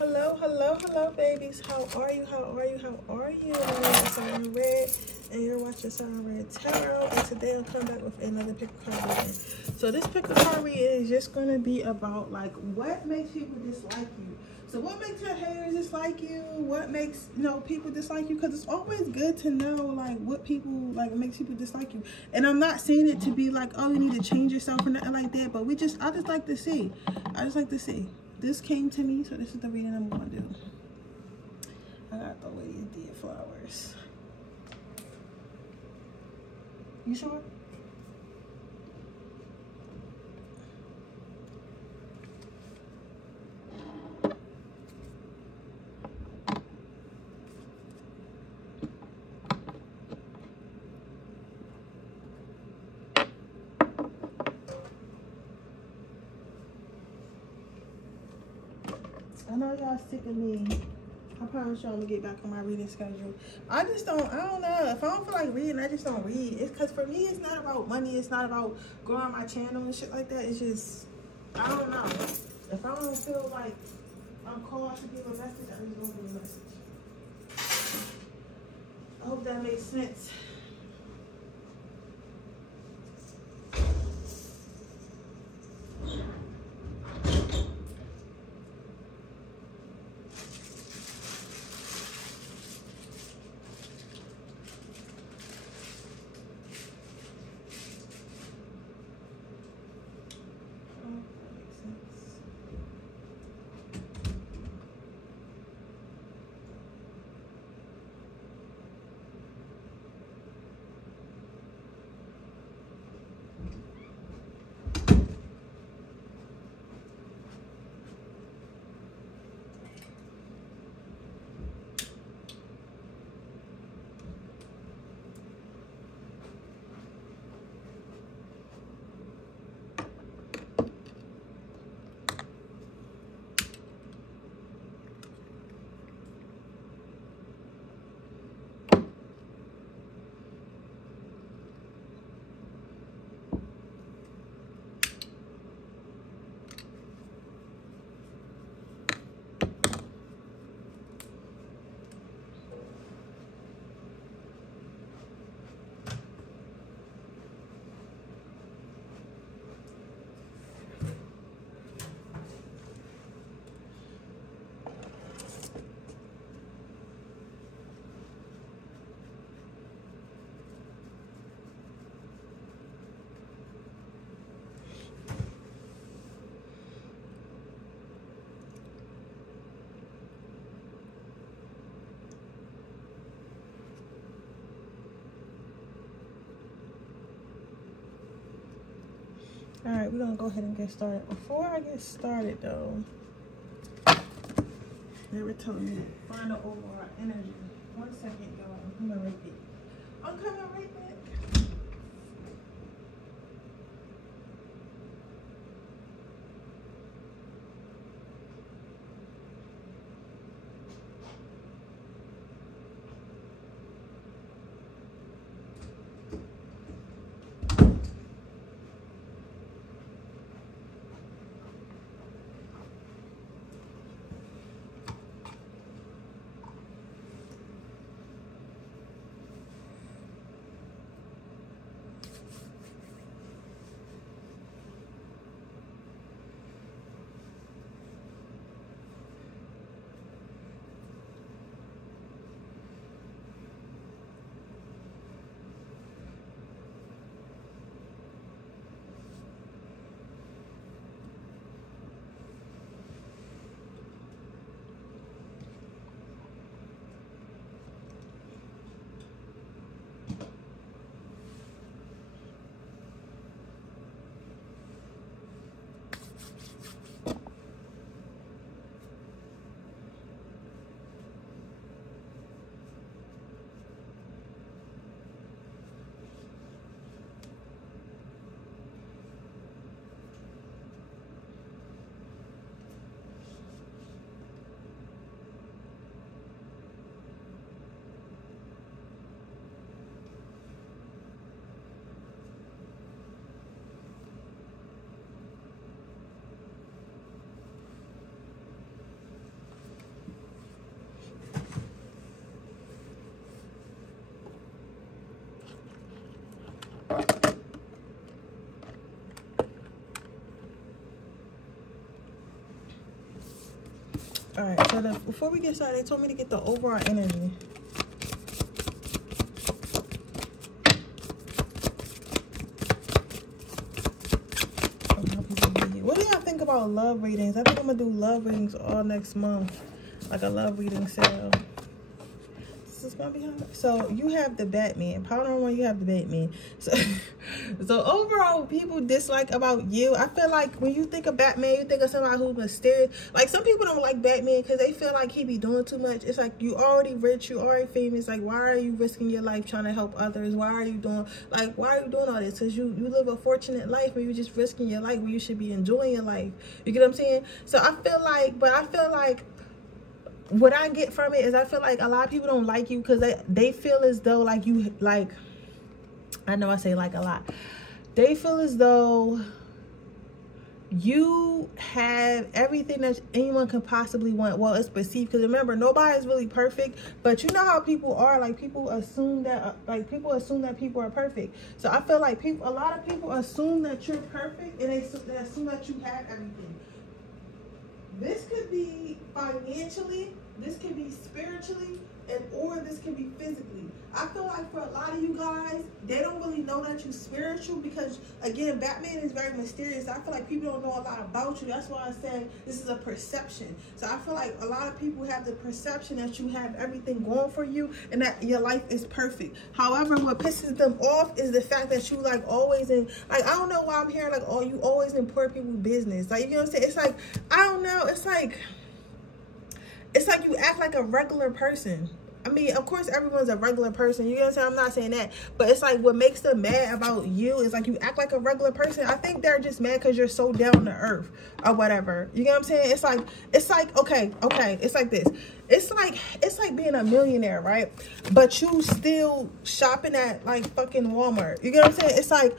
Hello, hello, hello, babies. How are you? How are you? How are you? My name is Siren Red, and you're watching Siren Red Tarot. And today I'll come back with another pick a card reading. So this pick a card reading is just going to be about like what makes people dislike you. So what makes your haters dislike you? What makes people dislike you? Because it's always good to know like what people like makes people dislike you. And I'm not saying it to be like, oh, you need to change yourself or nothing like that. But I just like to see. I just like to see. This came to me, so this is the reading I'm going to do. I gotta throw away these dead flowers. You sure? I know y'all sick of me. I promise y'all I'm gonna get back on my reading schedule. I don't know. If I don't feel like reading, I just don't read. It's because for me, it's not about money. It's not about growing my channel and shit like that. It's just, I don't know. If I don't feel like I'm called to give a message, I'm just gonna give a message. I hope that makes sense. All right, we're gonna go ahead and get started. Before I get started though, they were telling me find the overall energy. 1 second, y'all. I'm coming right back. I'm coming right back. All right, so before we get started, they told me to get the overall energy. What do y'all think about love readings? I think I'm gonna do love readings all next month, like a love reading sale. This is gonna be hard. So you have the Batman. Power on one, you have the Batman. So overall, people dislike about you. I feel like when you think of Batman, you think of somebody who's mysterious. Like some people don't like Batman because they feel like he be doing too much. It's like you already rich, you already famous. Like why are you risking your life trying to help others? Why are you doing all this? Because you live a fortunate life and you're just risking your life when you should be enjoying your life. You get what I'm saying? So I feel like what I get from it is I feel like a lot of people don't like you because they feel as though like you, like, I know I say like a lot. They feel as though you have everything that anyone can possibly want. Well, it's perceived because remember, nobody's really perfect, but you know how people are. Like people assume that people are perfect. So I feel like a lot of people assume that you're perfect and they assume that you have everything. This could be financially, this could be spiritually, or this could be physically. I feel like for a lot of you guys, they don't really know that you're spiritual because, again, Batman is very mysterious. I feel like people don't know a lot about you. That's why I said this is a perception. So I feel like a lot of people have the perception that you have everything going for you and that your life is perfect. However, what pisses them off is the fact that you like always in, like, I don't know why I'm hearing like, oh, you always in poor people's business. Like, you know what I'm saying? It's like, I don't know. It's like you act like a regular person. I mean, of course, everyone's a regular person. You know what I'm saying? I'm not saying that. But it's like what makes them mad about you is like you act like a regular person. I think they're just mad because you're so down to earth or whatever. You know what I'm saying? It's like, okay. It's like this. It's like being a millionaire, right? But you still shopping at like fucking Walmart. You know what I'm saying? It's like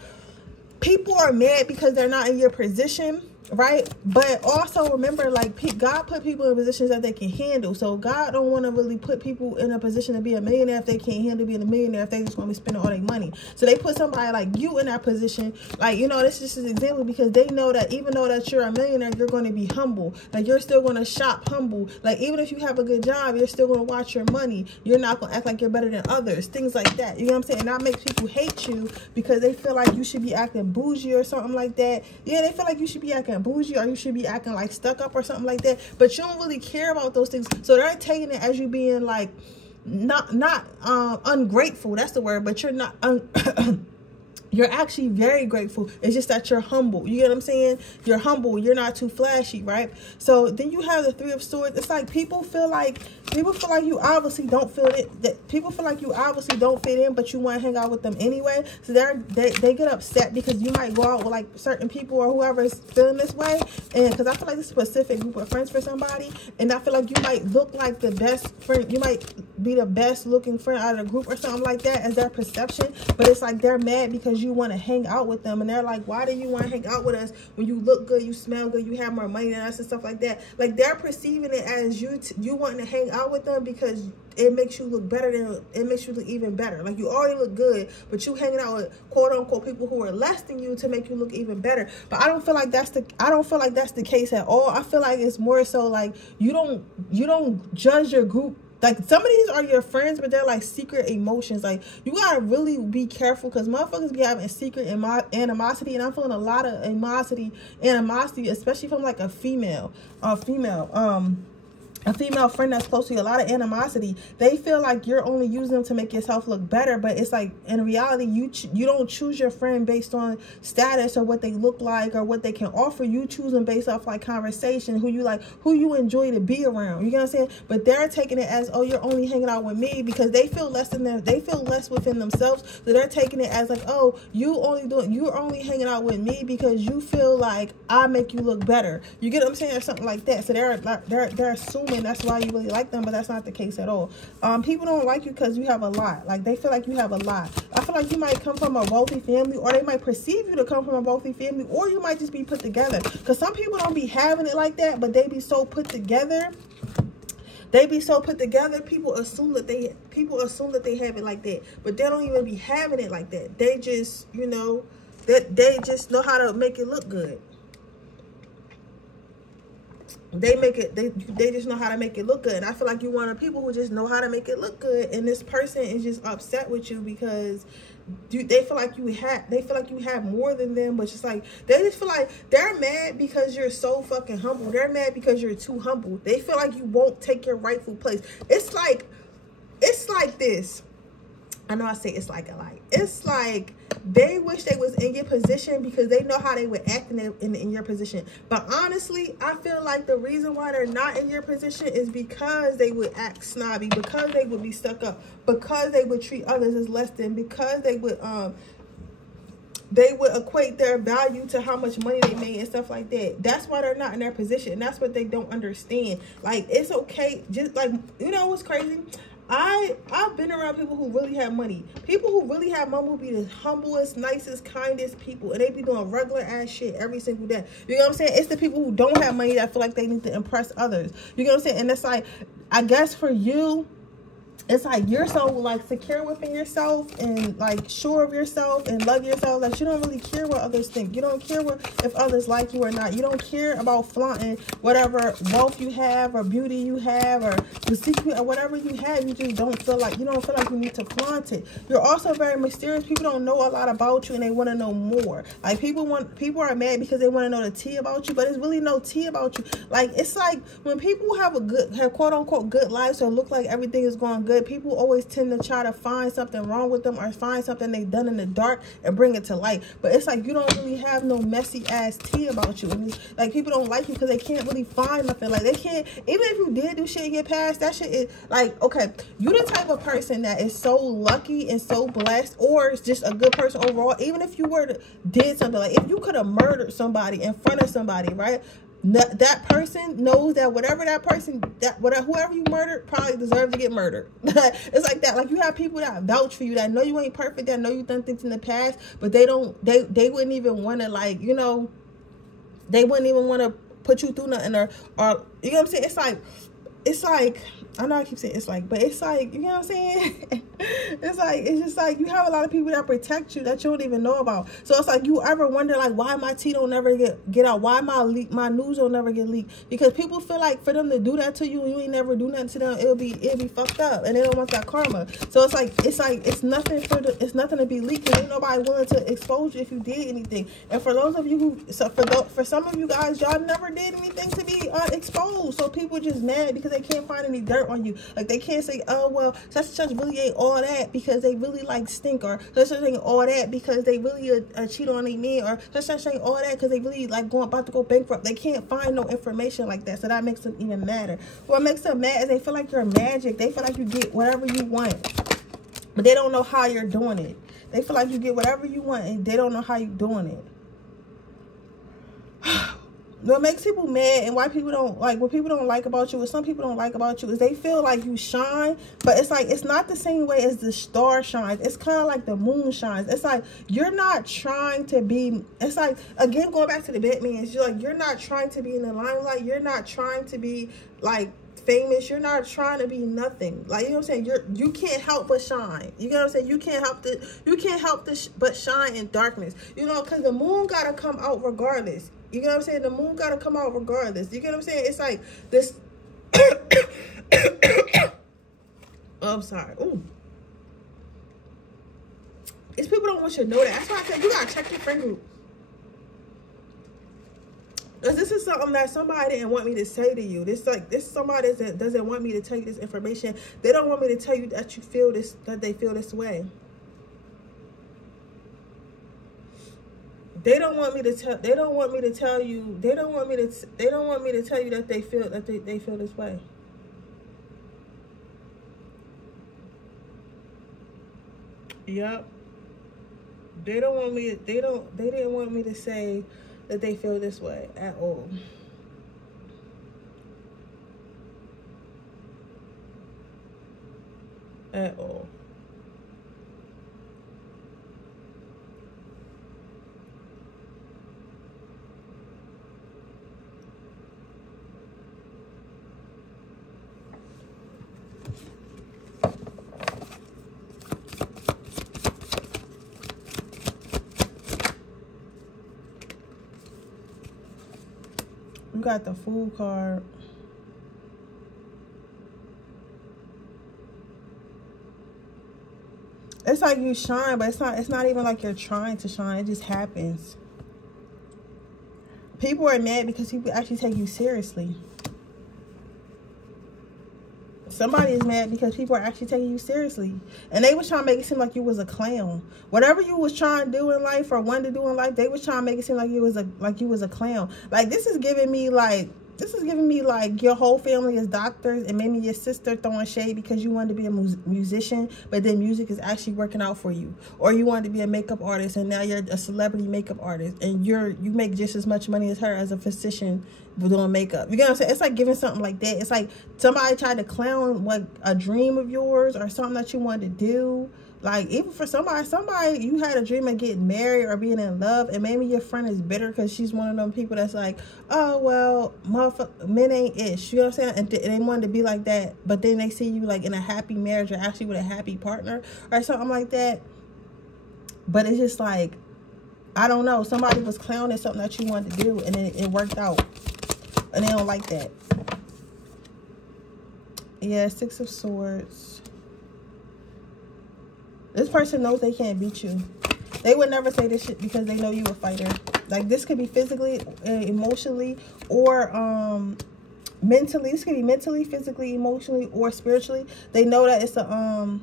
people are mad because they're not in your position. Right? But also remember, like, God put people in positions that they can handle. So God don't want to really put people in a position to be a millionaire if they can't handle being a millionaire, if they just want to be spending all their money. So they put somebody like you in that position. Like, you know, this is just an example because they know that even though that you're a millionaire, you're going to be humble. Like, you're still going to shop humble. Like, even if you have a good job, you're still going to watch your money. You're not going to act like you're better than others. Things like that. You know what I'm saying? And that makes people hate you because they feel like you should be acting bougie or something like that. Yeah, they feel like you should be acting bougie or you should be acting like stuck up or something like that, but you don't really care about those things. So they're taking it as you being like not ungrateful. That's the word, but you're not you're actually very grateful. It's just that you're humble. You get what I'm saying? You're humble. You're not too flashy, right? So then you have the Three of Swords. It's like people feel like you obviously don't feel it. That people feel like you obviously don't fit in, but you want to hang out with them anyway. So they get upset because you might go out with like certain people or whoever is feeling this way. And because I feel like this is a specific group of friends for somebody, and I feel like you might look like the best friend. You might be the best looking friend out of the group or something like that as their perception. But it's like they're mad because you want to hang out with them, and they're like, why do you want to hang out with us when you look good, you smell good, you have more money than us and stuff like that? Like they're perceiving it as you wanting to hang out with them because it makes you look better it makes you look even better. Like you already look good, but you hanging out with quote unquote people who are less than you to make you look even better. But I don't feel like that's the case at all. I feel like it's more so like you don't judge your group. Like, some of these are your friends, but they're, like, secret emotions. Like, you gotta really be careful because motherfuckers be having secret animosity. And I'm feeling a lot of animosity, especially from, like, a female friend that's close to you. A lot of animosity. They feel like you're only using them to make yourself look better, but it's like in reality you don't choose your friend based on status or what they look like or what they can offer. You choose them based off like conversation, who you enjoy to be around. You know what I'm saying? But they're taking it as, oh, you're only hanging out with me because they feel less than them. They feel less within themselves. So they're taking it as like, oh, you're only hanging out with me because you feel like I make you look better. You get what I'm saying? Or something like that. So they're assuming that's why you really like them, but that's not the case at all. People don't like you because you have a lot. Like they feel like you have a lot. I feel like you might come from a wealthy family, or they might perceive you to come from a wealthy family, or you might just be put together. Because some people don't be having it like that, but they be so put together. People assume that they have it like that, but they don't even be having it like that. They just, you know, they just know how to make it look good. they make it, they just know how to make it look good. And I feel like you want people who just know how to make it look good, and this person is just upset with you because they feel like you have more than them, but just like they just feel like they're mad because you're so fucking humble. They're mad because you're too humble. They feel like you won't take your rightful place. It's like this. I know I say it's like a light. It's like they wish they was in your position because they know how they would act in your position. But honestly, I feel like the reason why they're not in your position is because they would act snobby, because they would be stuck up, because they would treat others as less than, because they would equate their value to how much money they made and stuff like that. That's why they're not in their position. And that's what they don't understand. Like, it's okay. Just like, you know what's crazy? I've been around people who really have money. People who really have money will be the humblest, nicest, kindest people. And they be doing regular ass shit every single day. You know what I'm saying? It's the people who don't have money that feel like they need to impress others. You know what I'm saying? And it's like, I guess for you, it's like you're so like secure within yourself and like sure of yourself and love yourself that you don't really care what others think. You don't care if others like you or not. You don't care about flaunting whatever wealth you have or beauty you have or the secret or whatever you have. You just don't feel like you need to flaunt it. You're also very mysterious. People don't know a lot about you and they want to know more. Like people are mad because they want to know the tea about you, but it's really no tea about you. Like it's like when people have quote unquote good lives or look like everything is going good, people always tend to try to find something wrong with them or find something they've done in the dark and bring it to light. But it's like you don't really have no messy ass tea about you. And like people don't like you because they can't really find nothing. Like they can't, even if you did do shit in your past, that shit is like, okay, you the type of person that is so lucky and so blessed, or is just a good person overall. Even if you did something, like if you could have murdered somebody in front of somebody, right? That person knows that whoever you murdered probably deserves to get murdered. It's like that. Like you have people that vouch for you, that know you ain't perfect, that know you've done things in the past, but they wouldn't even want to, like, you know, they wouldn't even want to put you through nothing or you know what I'm saying? It's like I know I keep saying it's like, but it's like, you know what I'm saying? It's just like you have a lot of people that protect you that you don't even know about. So it's like you ever wonder like why my tea don't never get out, why my news don't never get leaked, because people feel like for them to do that to you and you ain't never do nothing to them, it'll be fucked up and they don't want that karma. So it's like it's nothing to be leaked and ain't nobody willing to expose you if you did anything. And for those of you for some of you guys, y'all never did anything to be exposed. So people just mad because they can't find any dirt on you. Like they can't say, oh well, such and such really ain't all that because they really like stink, or such and such ain't all that because they really cheat on their man, or such and such ain't all that because they really like about to go bankrupt. They can't find no information like that, so that makes them even madder. What makes them mad is they feel like you're magic. They feel like you get whatever you want, but they don't know how you're doing it. They feel like you get whatever you want and they don't know how you're doing it. What makes people mad and why people don't like, what people don't like about you, what some people don't like about you, is they feel like you shine, but it's like it's not the same way as the star shines. It's kind of like the moon shines. It's like you're not trying to be, it's like, again, going back to the Batman, it's like you're not trying to be in the limelight. You're not trying to be like famous. You're not trying to be nothing. Like, you know what I'm saying? You can't help but shine. You know what I'm saying? You can't help but shine in darkness. You know, because the moon gotta come out regardless. You know what I'm saying? The moon gotta come out regardless. You get what I'm saying? It's like this. Oh, I'm sorry. Ooh. It's people don't want you to know that. That's why I said you gotta check your friend group. Because this is something that somebody didn't want me to say to you. This somebody that doesn't want me to tell you this information. They don't want me to tell you that you feel this, that they feel this way. They don't want me to tell. They don't want me to tell you. They don't want me to tell you that they feel this way. Yep. They don't want me. They didn't want me to say that they feel this way at all. At all. You got the Fool card. It's like you shine, but it's not even like you're trying to shine. It just happens. People are mad because people actually take you seriously. Somebody is mad because people are actually taking you seriously. And they was trying to make it seem like you was a clown. Whatever you was trying to do in life or wanted to do in life, they was trying to make it seem like you was a clown. Like, this is giving me like your whole family is doctors, and maybe your sister throwing shade because you wanted to be a musician, but then music is actually working out for you. Or you wanted to be a makeup artist, and now you're a celebrity makeup artist, and you make just as much money as her as a physician doing makeup. You get what I'm saying? It's like giving something like that. It's like somebody tried to clown what a dream of yours or something that you wanted to do. Like, even for somebody, you had a dream of getting married or being in love, and maybe your friend is bitter because she's one of them people that's like, oh, well, men ain't ish. You know what I'm saying? And they wanted to be like that, but then they see you like in a happy marriage or actually with a happy partner or something like that. But it's just like, I don't know. Somebody was clowning something that you wanted to do, and it worked out. And they don't like that. Yeah, Six of Swords. This person knows they can't beat you. They would never say this shit because they know you a fighter. Like, this could be physically, emotionally, or mentally. This could be mentally, physically, emotionally, or spiritually. They know that it's a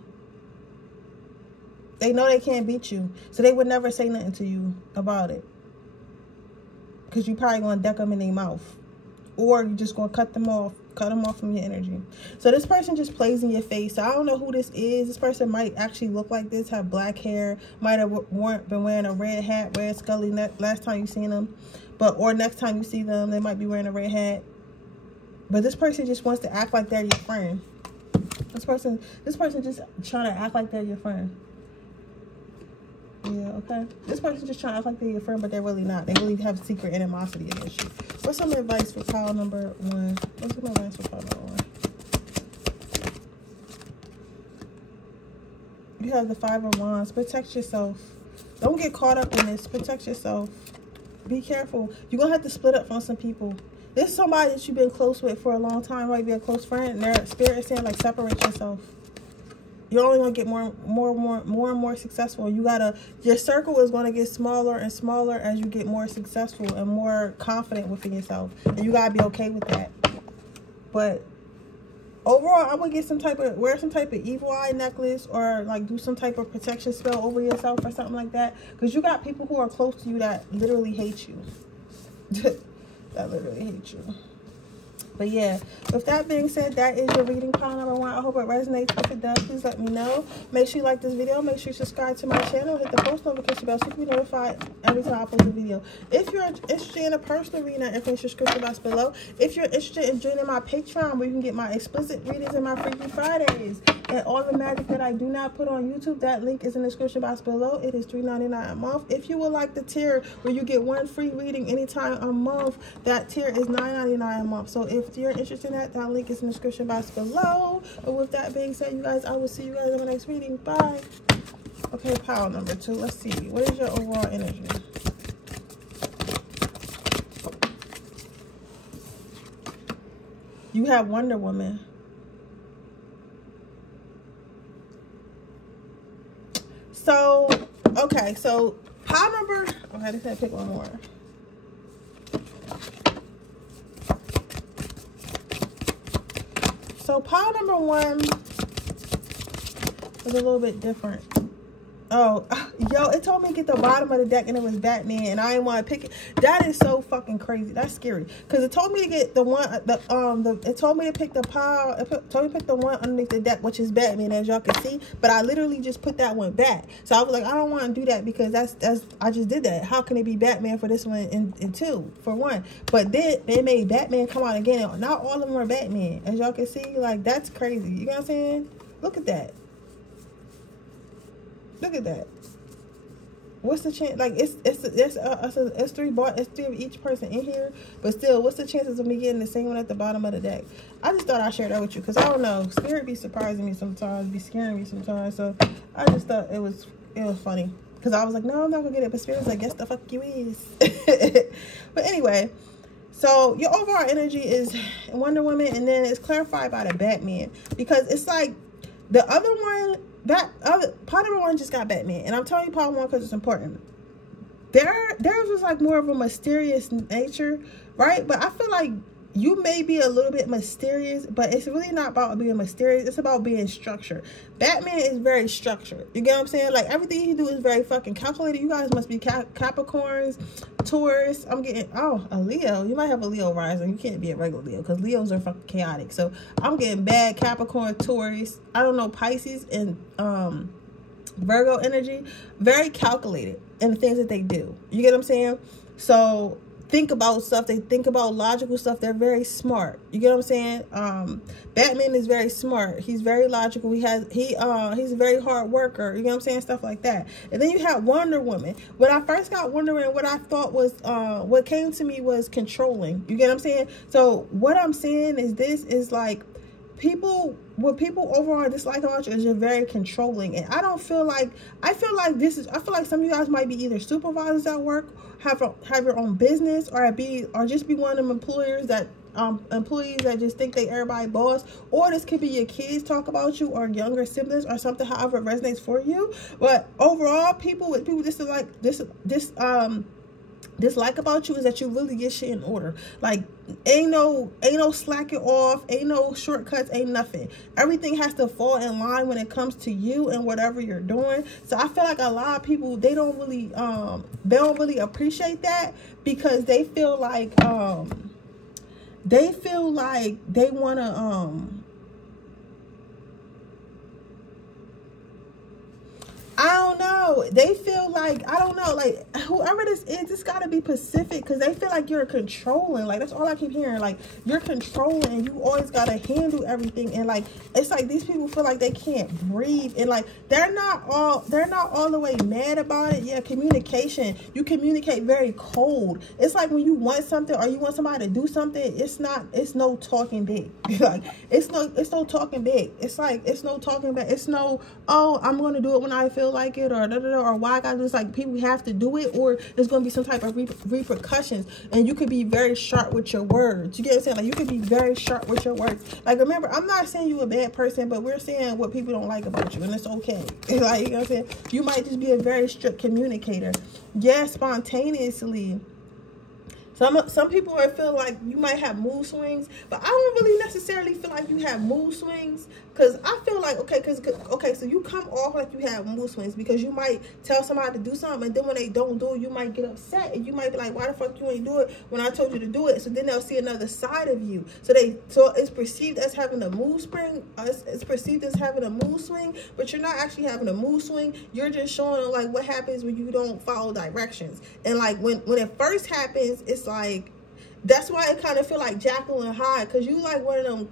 they know they can't beat you, so they would never say nothing to you about it. Because you probably gonna deck them in their mouth, or you just gonna cut them off from your energy. So this person just plays in your face. So I don't know who this is. This person might actually look like this, have black hair, might have been wearing a red hat, red scully last time you seen them, or next time you see them, they might be wearing a red hat. But this person just wants to act like they're your friend. This person just trying to act like they're your friend. Yeah, okay. This person's just trying to act like they're your friend, but they're really not. They really have secret animosity against you. What's some advice for pile number 1? What's some advice for pile number 1? You have the 5 of Wands. Protect yourself. Don't get caught up in this. Protect yourself. Be careful. You're going to have to split up from some people. This is somebody that you've been close with for a long time. Might be a close friend. And their spirit is saying, like, separate yourself. You're only going to get more and more successful. Your circle is going to get smaller and smaller as you get more successful and more confident within yourself. And you got to be okay with that. But overall, I would get wear some type of evil eye necklace, or like do some type of protection spell over yourself or something like that. Because you got people who are close to you that literally hate you. That literally hate you. But yeah, with that being said, that is your reading, pile number 1. I hope it resonates. If it does, please let me know. Make sure you like this video. Make sure you subscribe to my channel. Hit the post notification bell so you can be notified every time I post a video. If you're interested in a personal reading, information description box below. If you're interested in joining my Patreon, where you can get my explicit readings and my Freaky Fridays and all the magic that I do not put on YouTube, that link is in the description box below. It is $3.99 a month. If you would like the tier where you get 1 free reading anytime a month, that tier is $9.99 a month. So if you're interested in that link is in the description box below. But with that being said, you guys, I will see you guys in my next reading. Bye. Okay, pile number 2. Let's see. What is your overall energy? You have Wonder Woman. So, okay, so pile number, okay, I just had to pick one more. So pile number 1 was a little bit different. Oh, yo, it told me to get the bottom of the deck and it was Batman, and I didn't want to pick it. That is so fucking crazy. That's scary. Because it told me to get the one, it told me to pick the pile, told me to pick the one underneath the deck, which is Batman, as y'all can see. But I literally just put that one back. So I was like, I don't want to do that because I just did that. How can it be Batman for this one and 2 for 1? But then they made Batman come out again. And not all of them are Batman, as y'all can see. Like, that's crazy. You know what I'm saying? Look at that. Look at that. What's the chance? Like, it's 3 of each person in here, but still, what's the chances of me getting the same one at the bottom of the deck? I just thought I'd share that with you because I don't know. Spirit be surprising me sometimes, be scaring me sometimes. So I just thought it was funny because I was like, no, I'm not gonna get it. But Spirit was like, yes, the fuck you is. But anyway, So your overall energy is Wonder Woman, and then it's clarified by the Batman, because it's like the other one, that other part of one just got Batman, and I'm telling you part one because it's important. Theirs was like more of a mysterious nature, right? But I feel like you may be a little bit mysterious, but it's really not about being mysterious. It's about being structured. Batman is very structured. You get what I'm saying? Like, everything he do is very fucking calculated. You guys must be Capricorns, Taurus. I'm getting, oh, a Leo. You might have a Leo rising. You can't be a regular Leo because Leos are fucking chaotic. So I'm getting bad Capricorn, Taurus. I don't know, Pisces and Virgo energy. Very calculated in the things that they do. You get what I'm saying? So think about stuff. They think about logical stuff. They're very smart. You get what I'm saying? Batman is very smart. He's very logical. He's a very hard worker. You get what I'm saying? Stuff like that. And then you have Wonder Woman. When I first got Wonder Woman, what I thought was what came to me was controlling. You get what I'm saying? So what I'm saying is this is like what people overall dislike about you is you're very controlling. And I feel like some of you guys might be either supervisors at work, have your own business, or just be one of them employees that just think they everybody boss, or this could be your kids talk about you, or younger siblings, or something, however it resonates for you. But overall, people dislike about you is that you really get shit in order. Like, ain't no slacking off, ain't no shortcuts, ain't nothing. Everything has to fall in line when it comes to you and whatever you're doing. So I feel like a lot of people, they don't really appreciate that, because they feel like they want to I don't know. They feel like, I don't know, like, whoever this is, it's got to be Pacific, because they feel like you're controlling. Like, that's all I keep hearing. Like, you're controlling, and you always got to handle everything. And, like, it's like these people feel like they can't breathe. And, like, they're not all the way mad about it. Yeah, communication. You communicate very cold. It's like when you want something, or you want somebody to do something, it's no talking big. Like, it's no talking big. It's like, it's no talking big. It's no, oh, I'm going to do it when I feel like it, or or why I gotta do this. Like, people have to do it, or there's gonna be some type of repercussions. And you could be very sharp with your words. You get what I'm saying? Like, you could be very sharp with your words. Like, remember, I'm not saying you a bad person, but we're saying what people don't like about you, and it's okay. Like, you know what I'm saying? You might just be a very strict communicator. Yeah, spontaneously. Some people might feel like you might have mood swings, but I don't really necessarily feel like you have mood swings, because I feel like, okay, so you come off like you have mood swings, because you might tell somebody to do something, and then when they don't do it, you might get upset, and you might be like, why the fuck you ain't do it when I told you to do it? So then they'll see another side of you. So it's perceived as having a mood swing. It's perceived as having a mood swing, but you're not actually having a mood swing. You're just showing them, like, what happens when you don't follow directions. And, like, when it first happens, it's like, that's why I kind of feel like Jekyll and Hyde, because you like one of them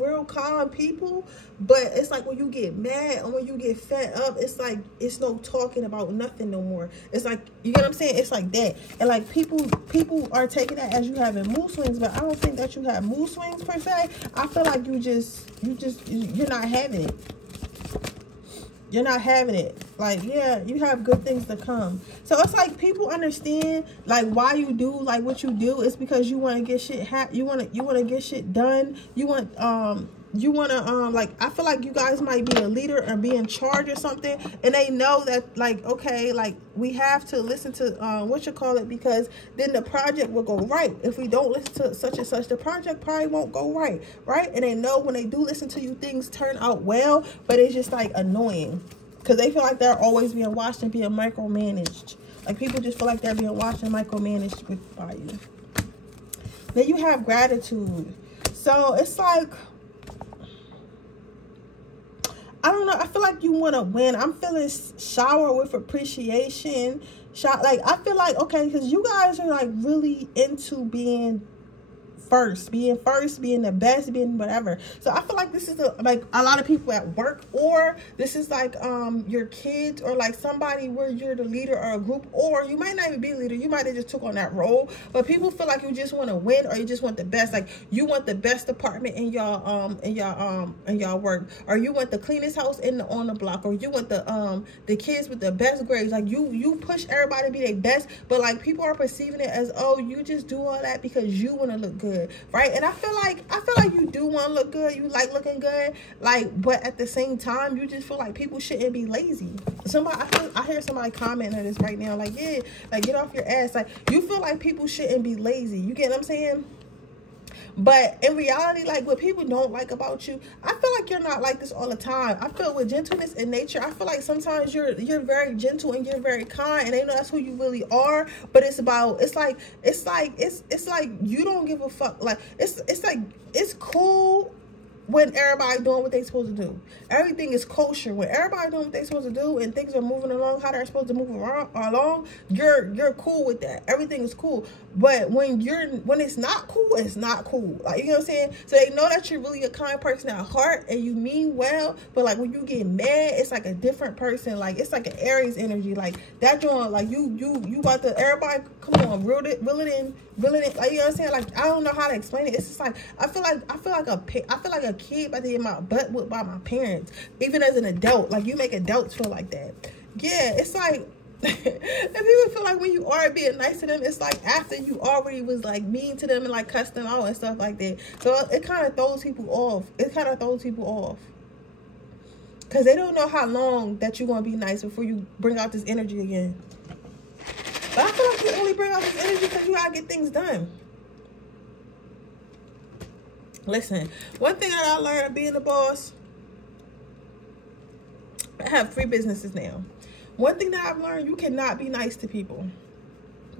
real calm people. But it's like when you get mad or when you get fed up, it's like it's no talking about nothing no more. It's like, you get what I'm saying? It's like that. And like people are taking that as you having mood swings, but I don't think that you have mood swings per se. I feel like you're not having it. You're not having it. Like, yeah, you have good things to come. So it's like people understand, like, why you do like what you do. It's because you want to get shit you want to get shit done. You want like, I feel like you guys might be a leader or be in charge or something, and they know that, like, okay, like, we have to listen to because then the project will go right. If we don't listen to such and such, the project probably won't go right. And they know when they do listen to you, things turn out well, but it's just like annoying, because they feel like they're always being watched and being micromanaged. Like, people just feel like they're being watched and micromanaged by you. Then you have gratitude. So it's like, I don't know. I feel like you want to win. I'm feeling shower with appreciation. Like, I feel like, okay, because you guys are like really into being first, being the best, being whatever. So I feel like this is like a lot of people at work, or this is like your kids, or like somebody where you're the leader or a group, or you might not even be a leader, you might have just took on that role, but people feel like you just want to win, or you just want the best. Like you want the best department in y'all work, or you want the cleanest house on the block, or you want the kids with the best grades. Like you push everybody to be their best, but like people are perceiving it as, oh, you just do all that because you want to look good, right? And I feel like you do want to look good, you like looking good, like, but at the same time you just feel like people shouldn't be lazy. I hear somebody commenting on this right now, like, yeah, like, get off your ass. Like, you feel like people shouldn't be lazy, you get what I'm saying? But in reality, like, what people don't like about you, I feel like you're not like this all the time. I feel with gentleness in nature, I feel like sometimes you're very gentle and you're very kind, and they know that's who you really are. But it's like you don't give a fuck. Like it's like it's cool when everybody doing what they supposed to do. Everything is kosher. When everybody doing what they supposed to do and things are moving along how they're supposed to move along, you're cool with that. Everything is cool. But when it's not cool, it's not cool. Like, you know what I'm saying? So they know that you're really a kind person at heart and you mean well, but like when you get mad, it's like a different person. Like it's like an Aries energy. Like that joint, like you about to, everybody, come on, reel it in. Like, you know what I'm saying? Like, I don't know how to explain it. It's just like I feel like a kid about to get my butt whipped by my parents, even as an adult. Like, you make adults feel like that. Yeah, it's like and people feel like when you are being nice to them, it's like after you already was like mean to them and like cussed them out and stuff like that. So it kind of throws people off. Because they don't know how long that you're going to be nice before you bring out this energy again. But I feel like you only bring out this energy because you gotta get things done. Listen, one thing that I learned being a boss, I have 3 businesses now. One thing that I've learned, you cannot be nice to people.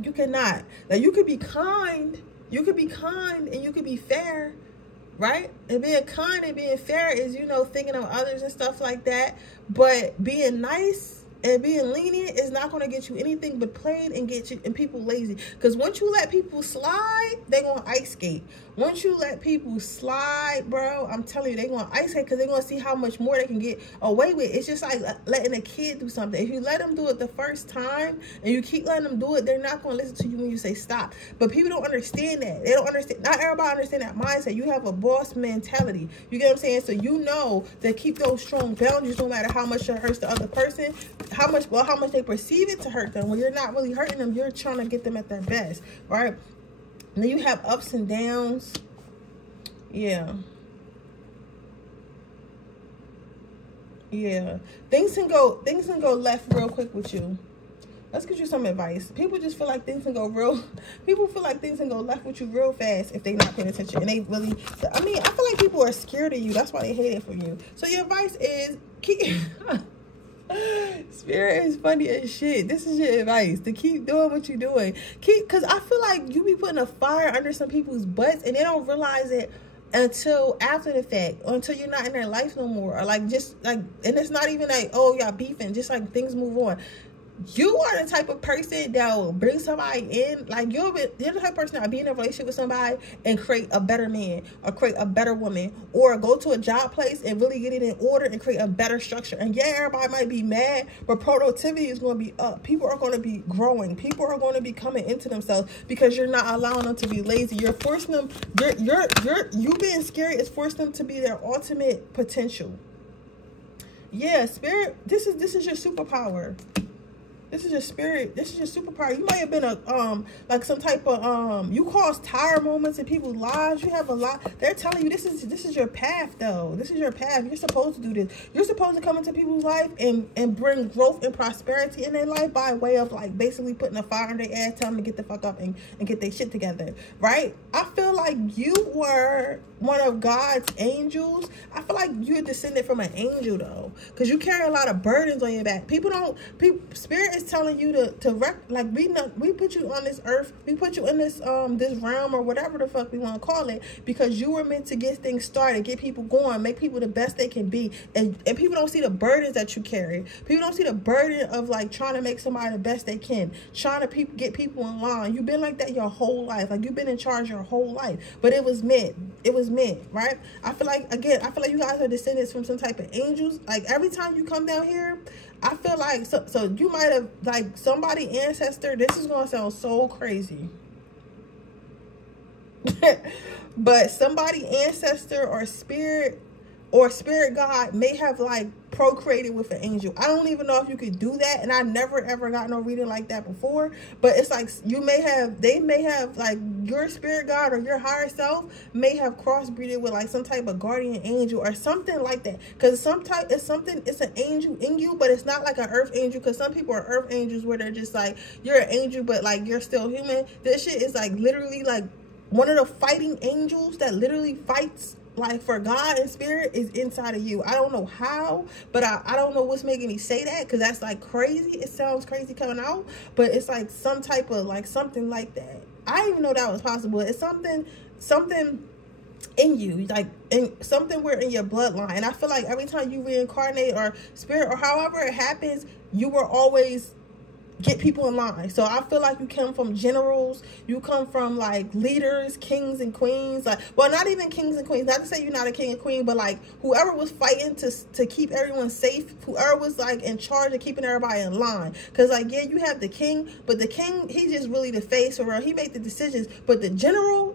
You cannot. Now, you could be kind. You could be kind and you could be fair, right? And being kind and being fair is, you know, thinking of others and stuff like that. But being nice and being lenient is not going to get you anything but played and get you and people lazy. Because once you let people slide, they're going to ice skate. Once you let people slide, bro, I'm telling you, they're going to ice skate because they're going to see how much more they can get away with. It's just like letting a kid do something. If you let them do it the first time and you keep letting them do it, they're not going to listen to you when you say stop. But people don't understand that. They don't understand. Not everybody understand that mindset. You have a boss mentality. You get what I'm saying? So you know to keep those strong boundaries no matter how much it hurts the other person, how much they perceive it to hurt them. When you're not really hurting them, you're trying to get them at their best, right? And then you have ups and downs. Yeah. Things can go left real quick with you. Let's get you some advice. People just feel like things can go left with you real fast if they're not paying attention. And they really, I mean, I feel like people are scared of you. That's why they hate it for you. So your advice is keep Spirit is funny as shit. This is your advice, to keep doing what you're doing. Because I feel like you be putting a fire under some people's butts and they don't realize it until after the fact, or until you're not in their life no more, or like just like, and it's not even like, oh, y'all beefing, just like things move on. You are the type of person that will bring somebody in. Like, you're the type of person that will be in a relationship with somebody and create a better man or create a better woman, or go to a job place and really get it in order and create a better structure. And yeah, everybody might be mad, but productivity is going to be up. People are going to be growing. People are going to be coming into themselves because you're not allowing them to be lazy. You're forcing them. You being scary is forcing them to be their ultimate potential. Yeah, Spirit, this is your superpower. This is your spirit. This is your superpower. You might have been like some type of you cause tire moments in people's lives. You have a lot. They're telling you this is your path, though. This is your path. You're supposed to do this. You're supposed to come into people's life and bring growth and prosperity in their life by way of like basically putting a fire in their ass, telling them to get the fuck up and get their shit together, right? I feel like you were one of God's angels, I feel like you're descended from an angel though, because you carry a lot of burdens on your back. Spirit is telling you we put you on this earth, we put you in this this realm or whatever the fuck we want to call it, because you were meant to get things started, get people going, make people the best they can be, and people don't see the burdens that you carry. People don't see the burden of like trying to make somebody the best they can, trying to get people in line. You've been like that your whole life, like you've been in charge your whole life, but it was meant, right? I feel like you guys are descendants from some type of angels. Like every time you come down here, I feel like so you might have like somebody ancestor. This is gonna sound so crazy. But somebody ancestor or spirit God may have like procreated with an angel. I don't even know if you could do that, and I never ever got no reading like that before, but it's like they may have like your spirit God or your higher self may have crossbreeded with like some type of guardian angel or something like that, because it's an angel in you, but it's not like an earth angel, because some people are earth angels where they're just like you're an angel but like you're still human. This shit is like literally like one of the fighting angels that literally fights like for God and spirit is inside of you. I don't know how, but I don't know what's making me say that, because that's like crazy. It sounds crazy coming out, but it's like some type of like something like that. I didn't even know that was possible. It's something in you, like something we're in your bloodline. And I feel like every time you reincarnate or spirit or however it happens, you were always get people in line. So I feel like you come from generals, you come from like leaders, kings and queens, like, well, not even kings and queens, not to say you're not a king and queen, but like whoever was fighting to keep everyone safe, whoever was like in charge of keeping everybody in line. Because like, yeah, you have the king, but the king, he's just really the face, or he make the decisions, but the general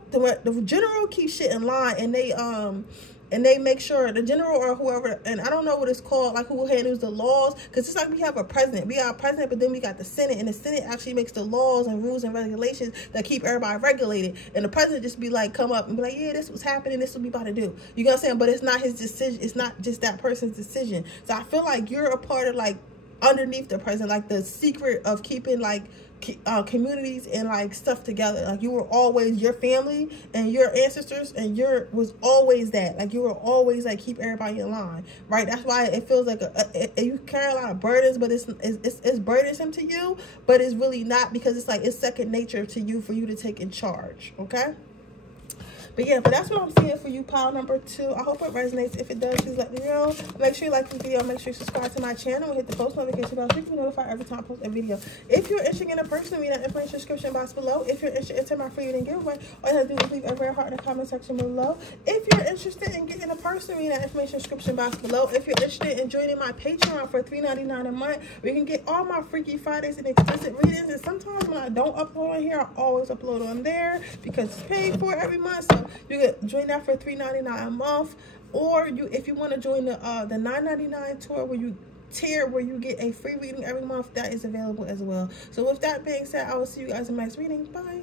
keeps shit in line, and they make sure the general or whoever, and I don't know what it's called, like who handles the laws, because it's like we have a president. We got a president, but then we got the Senate, and the Senate actually makes the laws and rules and regulations that keep everybody regulated. And the president just be like, come up and be like, yeah, this was happening, this will be about to do. You know what I'm saying? But it's not his decision. It's not just that person's decision. So I feel like you're a part of like underneath the president, like the secret of keeping like communities and like stuff together. Like you were always your family and your ancestors, and was always that, like you were always like keep everybody in line, right? That's why it feels like you carry a lot of burdens, but it's burdensome to you, but it's really not, because it's like it's second nature to you for you to take in charge. Okay. But yeah, but that's what I'm seeing for you, pile number 2. I hope it resonates. If it does, please let me know. Make sure you like the video. Make sure you subscribe to my channel and hit the post notification bell so you can be notified every time I post a video. If you're interested in a person, read that information description box below. If you're interested in enter my free reading giveaway, all you have to do is leave a red heart in the comment section below. If you're interested in getting a person, read that information description box below. If you're interested in joining my Patreon for $3.99 a month, where you can get all my Freaky Fridays and explicit readings. And sometimes when I don't upload on here, I always upload on there because it's paid for every month. So you can join that for $3.99 a month, or if you want to join the $9.99 tour where you get a free reading every month, that is available as well. So with that being said, I will see you guys in my next reading. Bye.